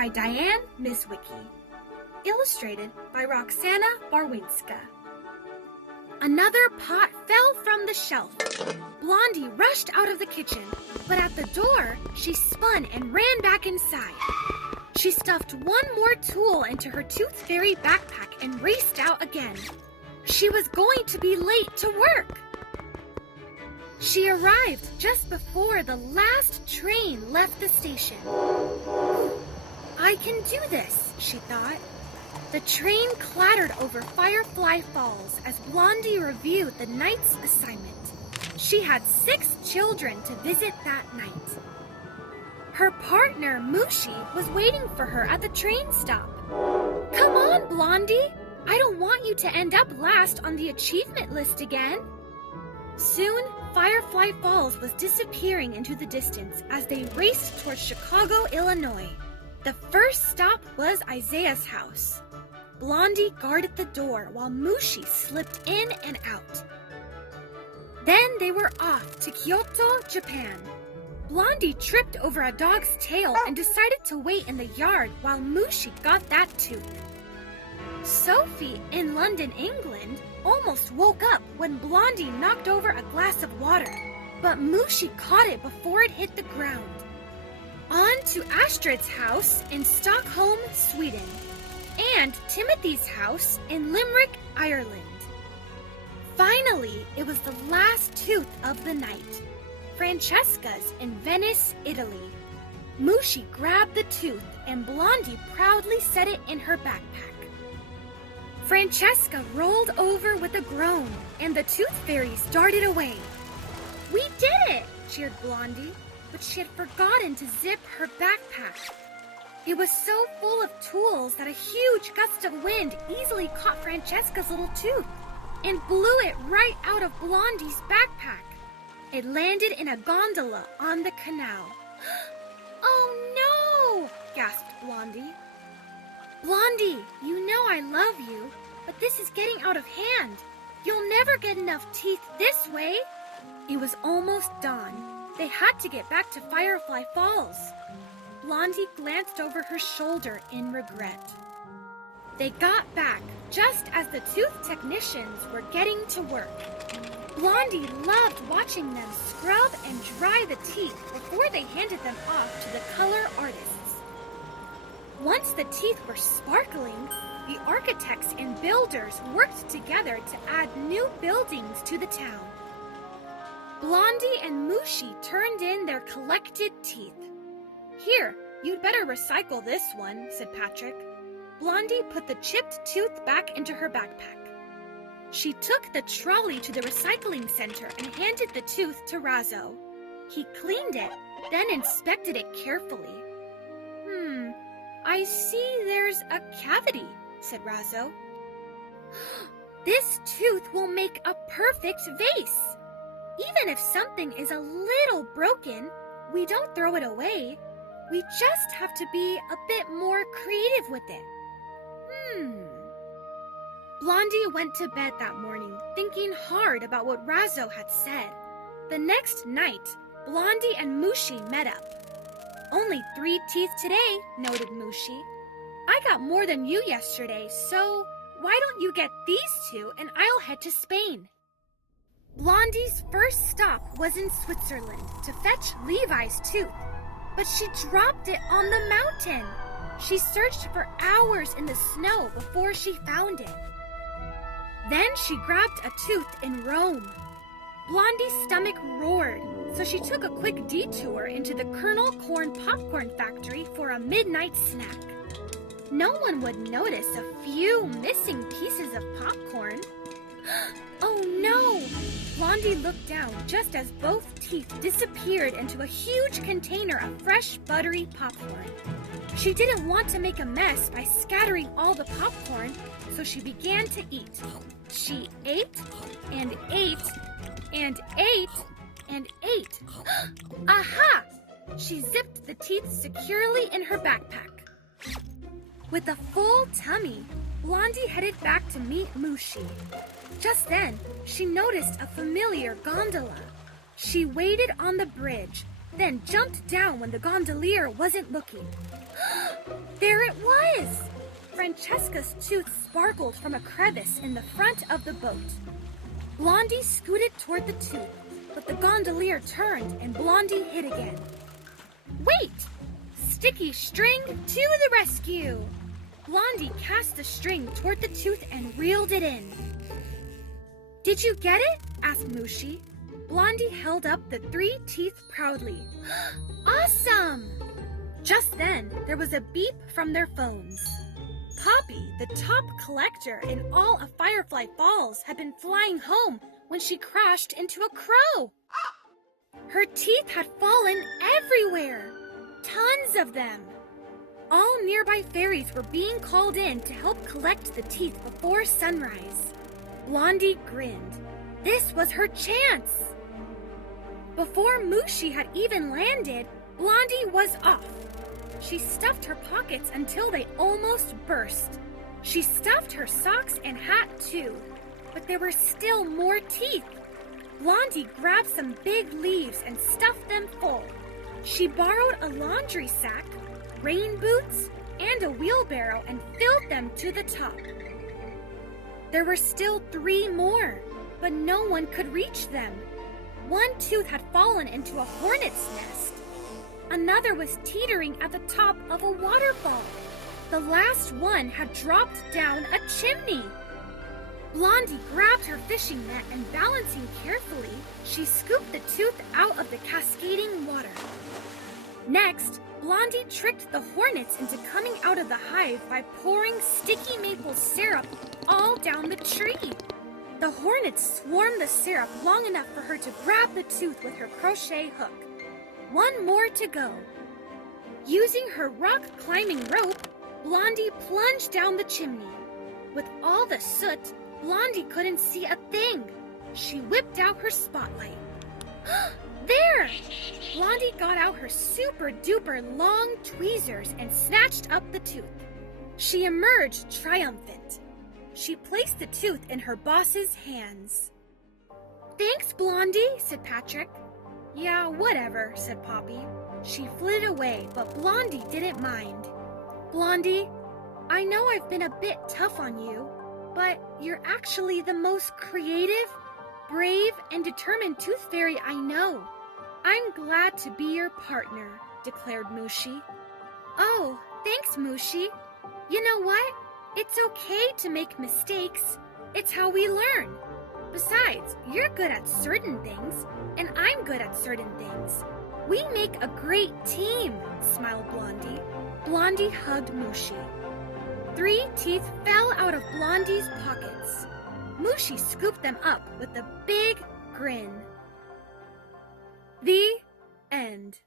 by Diane Mizwicki. Illustrated by Roxana Barwinska. Another pot fell from the shelf. Blondie rushed out of the kitchen, but at the door, she spun and ran back inside. She stuffed one more tool into her Tooth Fairy backpack and raced out again. She was going to be late to work. She arrived just before the last train left the station. I can do this, she thought. The train clattered over Firefly Falls as Blondie reviewed the night's assignment. She had 6 children to visit that night. Her partner, Mushi, was waiting for her at the train stop. Come on, Blondie! I don't want you to end up last on the achievement list again. Soon, Firefly Falls was disappearing into the distance as they raced towards Chicago, Illinois. The first stop was Isaiah's house. Blondie guarded the door while Mushi slipped in and out. Then they were off to Kyoto, Japan. Blondie tripped over a dog's tail and decided to wait in the yard while Mushi got that tooth. Sophie, in London, England, almost woke up when Blondie knocked over a glass of water, but Mushi caught it before it hit the ground. On to Astrid's house in Stockholm, Sweden, and Timothy's house in Limerick, Ireland. Finally, it was the last tooth of the night, Francesca's in Venice, Italy. Mushi grabbed the tooth and Blondie proudly set it in her backpack. Francesca rolled over with a groan and the Tooth Fairies darted away. We did it, cheered Blondie, but she had forgotten to zip her backpack. It was so full of tools that a huge gust of wind easily caught Francesca's little tooth and blew it right out of Blondie's backpack. It landed in a gondola on the canal. Oh no! Gasped Blondie. Blondie, you know I love you, but this is getting out of hand. You'll never get enough teeth this way. It was almost dawn. They had to get back to Firefly Falls. Blondie glanced over her shoulder in regret. They got back just as the tooth technicians were getting to work. Blondie loved watching them scrub and dry the teeth before they handed them off to the color artists. Once the teeth were sparkling, the architects and builders worked together to add new buildings to the town. Blondie and Mushi turned in their collected teeth. Here, you'd better recycle this one, said Patrick. Blondie put the chipped tooth back into her backpack. She took the trolley to the recycling center and handed the tooth to Razzo. He cleaned it, then inspected it carefully. I see there's a cavity, said Razzo. This tooth will make a perfect vase. Even if something is a little broken, we don't throw it away. We just have to be a bit more creative with it. Blondie went to bed that morning, thinking hard about what Razzo had said. The next night, Blondie and Mushi met up. Only 3 teeth today, noted Mushi. I got more than you yesterday, so why don't you get these 2 and I'll head to Spain? Blondie's first stop was in Switzerland to fetch Levi's tooth, but she dropped it on the mountain. She searched for hours in the snow before she found it. Then she grabbed a tooth in Rome. Blondie's stomach roared, so she took a quick detour into the Kernel Corn Popcorn Factory for a midnight snack. No one would notice a few missing pieces of popcorn. Oh no! Blondie looked down just as both teeth disappeared into a huge container of fresh, buttery popcorn. She didn't want to make a mess by scattering all the popcorn, so she began to eat. She ate and ate and ate and ate. Aha! She zipped the teeth securely in her backpack. With a full tummy, Blondie headed back to meet Mushi. Just then, she noticed a familiar gondola. She waited on the bridge, then jumped down when the gondolier wasn't looking. Francesca's tooth sparkled from a crevice in the front of the boat. Blondie scooted toward the tooth, but the gondolier turned and Blondie hid again. Wait! Sticky string to the rescue! Blondie cast the string toward the tooth and reeled it in. Did you get it? Asked Mushi. Blondie held up the 3 teeth proudly. Awesome! Just then, there was a beep from their phones. Poppy, the top collector in all of Firefly Falls, had been flying home when she crashed into a crow. Her teeth had fallen everywhere. Tons of them. All nearby fairies were being called in to help collect the teeth before sunrise. Blondie grinned. This was her chance. Before Mushi had even landed, Blondie was off. She stuffed her pockets until they almost burst. She stuffed her socks and hat too, but there were still more teeth. Blondie grabbed some big leaves and stuffed them full. She borrowed a laundry sack, rain boots, and a wheelbarrow and filled them to the top. There were still 3 more, but no one could reach them. One tooth had fallen into a hornet's nest. Another was teetering at the top of a waterfall. The last one had dropped down a chimney. Blondie grabbed her fishing net and balancing carefully, she scooped the tooth out of the cascading water. Next, Blondie tricked the hornets into coming out of the hive by pouring sticky maple syrup all down the tree. The hornets swarmed the syrup long enough for her to grab the tooth with her crochet hook. One more to go. Using her rock climbing rope, Blondie plunged down the chimney. With all the soot, Blondie couldn't see a thing. She whipped out her spotlight. There! Blondie got out her super-duper long tweezers and snatched up the tooth. She emerged triumphant. She placed the tooth in her boss's hands. Thanks, Blondie, said Patrick. Yeah, whatever, said Poppy. She flitted away, but Blondie didn't mind. Blondie, I know I've been a bit tough on you, but you're actually the most creative, brave, and determined tooth fairy I know. I'm glad to be your partner, declared Mushi. Oh, thanks, Mushi. You know what? It's okay to make mistakes. It's how we learn. Besides, you're good at certain things, and I'm good at certain things. We make a great team, smiled Blondie. Blondie hugged Mushi. 3 teeth fell out of Blondie's pockets. Mushi scooped them up with a big grin. The end.